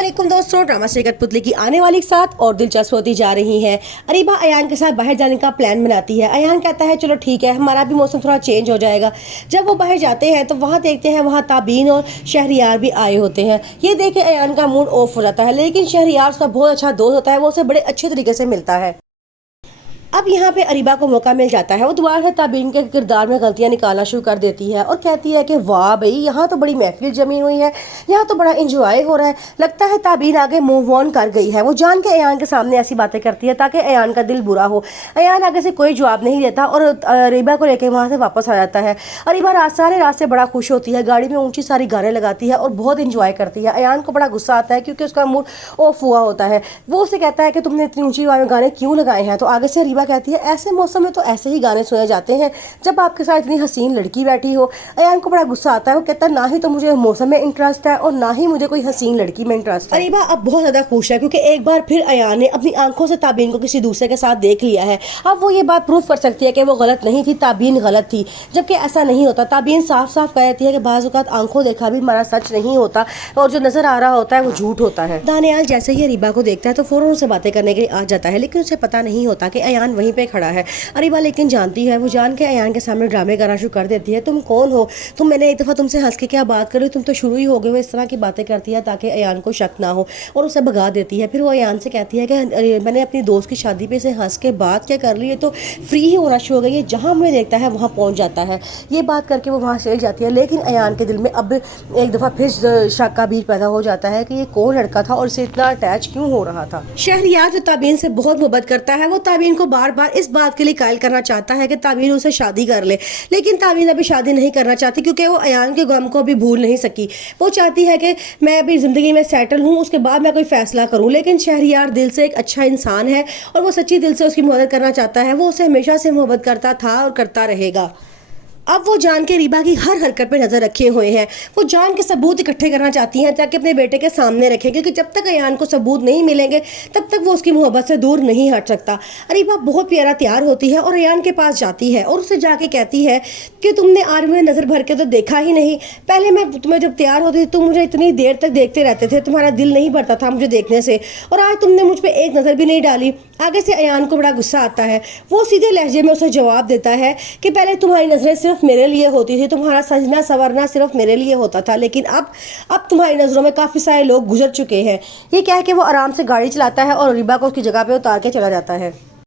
अस्सलामुअलैकुम दोस्तों, ड्रामा से कठपुतली की आने वाली साथ और दिलचस्प होती जा रही है। अरीबा अयान के साथ बाहर जाने का प्लान बनाती है। अयान कहता है चलो ठीक है, हमारा भी मौसम थोड़ा चेंज हो जाएगा। जब वो बाहर जाते हैं तो वहाँ देखते हैं वहाँ ताबीन और शहरियार भी आए होते हैं। ये देख के अयान का मूड ऑफ हो जाता है, लेकिन शहरियार उसका बहुत अच्छा दोस्त होता है, वो उसे बड़े अच्छे तरीके से मिलता है। अब यहाँ पे अरीबा को मौका मिल जाता है। वो दोबारा से ताबीन के किरदार में गलतियाँ निकालना शुरू कर देती है और कहती है कि वाह भाई, यहाँ तो बड़ी महफिल जमी हुई है, यहाँ तो बड़ा इंजॉय हो रहा है। लगता है ताबीन आगे मूव ऑन कर गई है। वो जान के अयान के सामने ऐसी बातें करती है ताकि अयान का दिल बुरा हो। अयान आगे से कोई जवाब नहीं देता और अरीबा को लेकर वहाँ से वापस आ जाता है। अरीबा सारे रास्ते बड़ा खुश होती है, गाड़ी में ऊँची सारी गाने लगाती है और बहुत इंजॉय करती है। अयान को बड़ा गुस्सा आता है क्योंकि उसका मूड ऑफ हुआ होता है। वो उसे कहता है कि तुमने इतनी ऊँची गाने क्यों लगाए हैं। तो आगे से अरीबा कहती है ऐसे मौसम में तो ऐसे ही गाने सुने जाते हैं जब आपके साथ इतनी हसीन लड़की बैठी हो। अयान को बड़ा गुस्सा आता है। वो कहता है ना ही तो मुझे मौसम में इंटरेस्ट है और ना ही मुझे कोई हसीन लड़की में इंटरेस्ट है। अरीबा अब बहुत ज्यादा खुश है क्योंकि एक बार फिर अयान ने अपनी आंखों से ताबीन को किसी दूसरे के साथ देख लिया है। अब वो ये बात प्रूफ कर सकती है कि वो गलत नहीं थी, ताबीन गलत थी, जबकि ऐसा नहीं होता। ताबीन साफ साफ कहती है कि बाज़ औक़ात आंखों देखा भी हमारा सच नहीं होता और जो नजर आ रहा होता है वो झूठ होता है। दानियाल जैसे ही अरीबा को देखता है तो फौरन उसे बातें करने के लिए आ जाता है, लेकिन उसे पता नहीं होता कि अयान वहीं पे खड़ा है। अरीबा लेकिन जानती है। वो जान के अयान के सामने ड्रामे करना शुरू कर देती है। तुम कौन हो? मैंने एक दफ़ा तुमसे हंस के क्या बात करी, तुम तो शुरू ही हो गए। वो इस तरह की बातें करती है ताकि अयान को शक ना हो और उसे भगा देती है। फिर वो अयान से कहती है कि मैंने अपनी दोस्त की शादी पे से हंस के बात क्या कर ली है, तो फ्री ही होना शुरू हो गई है, जहाँ मुझे देखता है वहाँ पहुँच जाता है। ये बात करके वो वहाँ चली जाती है, लेकिन अयान के दिल में अब एक दफ़ा फिर शक का बीज पैदा हो जाता है कि ये कौन लड़का था और इसे इतना अटैच क्यों हो रहा था। शहरियार जो ताबीन से बहुत मोहब्बत करता है, वो ताबीन को बार बार इस बात के लिए कायल करना चाहता है कि ताबीन उसे शादी कर ले, लेकिन ताबीन अभी शादी नहीं करना चाहती क्योंकि वो अयान के गम को अभी भूल नहीं सकी। वो चाहती है कि मैं अभी ज़िंदगी में सेटल हूँ, उसके बाद मैं कोई फैसला करूँ। लेकिन शहरियार दिल से एक अच्छा इंसान है और वो सच्ची दिल से उसकी मदद करना चाहता है। वो उसे हमेशा से मोहब्बत करता था और करता रहेगा। अब वो जान के रीबा की हर हरकत पे नज़र रखे हुए हैं। वो जान के सबूत इकट्ठे करना चाहती हैं ताकि अपने बेटे के सामने रखें, क्योंकि जब तक अयान को सबूत नहीं मिलेंगे तब तक वो उसकी मोहब्बत से दूर नहीं हट सकता। अरीबा बहुत प्यारा तैयार होती है और अयान के पास जाती है और उसे जाके कहती है कि तुमने आर्मी में नज़र भर के तो देखा ही नहीं। पहले मैं तुम्हें जब तैयार होती थी तुम मुझे इतनी देर तक देखते रहते थे, तुम्हारा दिल नहीं भरता था मुझे देखने से, और आज तुमने मुझ पर एक नज़र भी नहीं डाली। आगे से अयान को बड़ा गुस्सा आता है। वो सीधे लहजे में उसे जवाब देता है कि पहले तुम्हारी नज़रें सिर्फ मेरे लिए होती थी, तुम्हारा सजना संवरना सिर्फ मेरे लिए होता था, लेकिन अब तुम्हारी नज़रों में काफ़ी सारे लोग गुजर चुके हैं। ये कह के वो आराम से गाड़ी चलाता है और अरीबा को उसकी जगह पे उतार के चला जाता है।